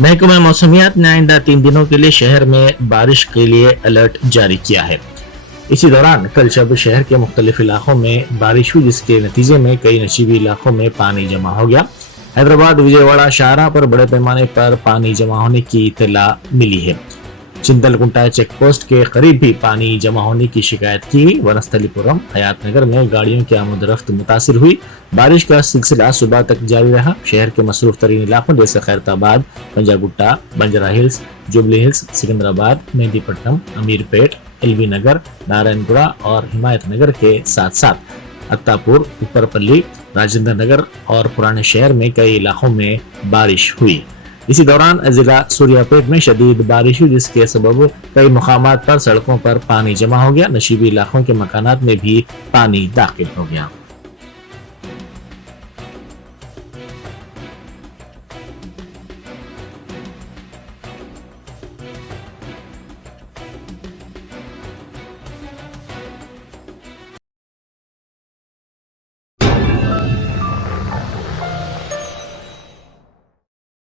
महकमा मौसमियात ने आइंदा 3 दिनों के लिए शहर में बारिश के लिए अलर्ट जारी किया है। इसी दौरान कल शब शहर के मुख्तलिफ इलाकों में बारिश हुई, जिसके नतीजे में कई नशीबी इलाकों में पानी जमा हो गया। हैदराबाद, विजयवाड़ा, शाहरा पर बड़े पैमाने पर पानी जमा होने की इत्तला मिली है। चिंतलकुंटा चेक पोस्ट के करीब भी पानी जमा होने की शिकायत की गई। वनस्थलीपुरम, हयात नगर में गाड़ियों की आमदरफ्त मुतासिर हुई। बारिश का सिलसिला सुबह तक जारी रहा। शहर के मसरूफ तरीन इलाकों जैसे खैरताबाद, पंजागुट्टा, बंजरा हिल्स, जुबली हिल्स, सिकंदराबाद, मेहदीपट्टनम, अमीरपेट, एलबी नगर, नारायणपुरा और हिमायत नगर के साथ साथ अत्तापुर, ऊपरपल्ली, राजेंद्र नगर और पुराने शहर में कई इलाकों में बारिश हुई। इसी दौरान जिला सूर्यापेट में शदीद बारिश हुई, जिसके सबब कई मुकामात पर सड़कों पर पानी जमा हो गया। नशीबी इलाकों के मकानात में भी पानी दाखिल हो गया।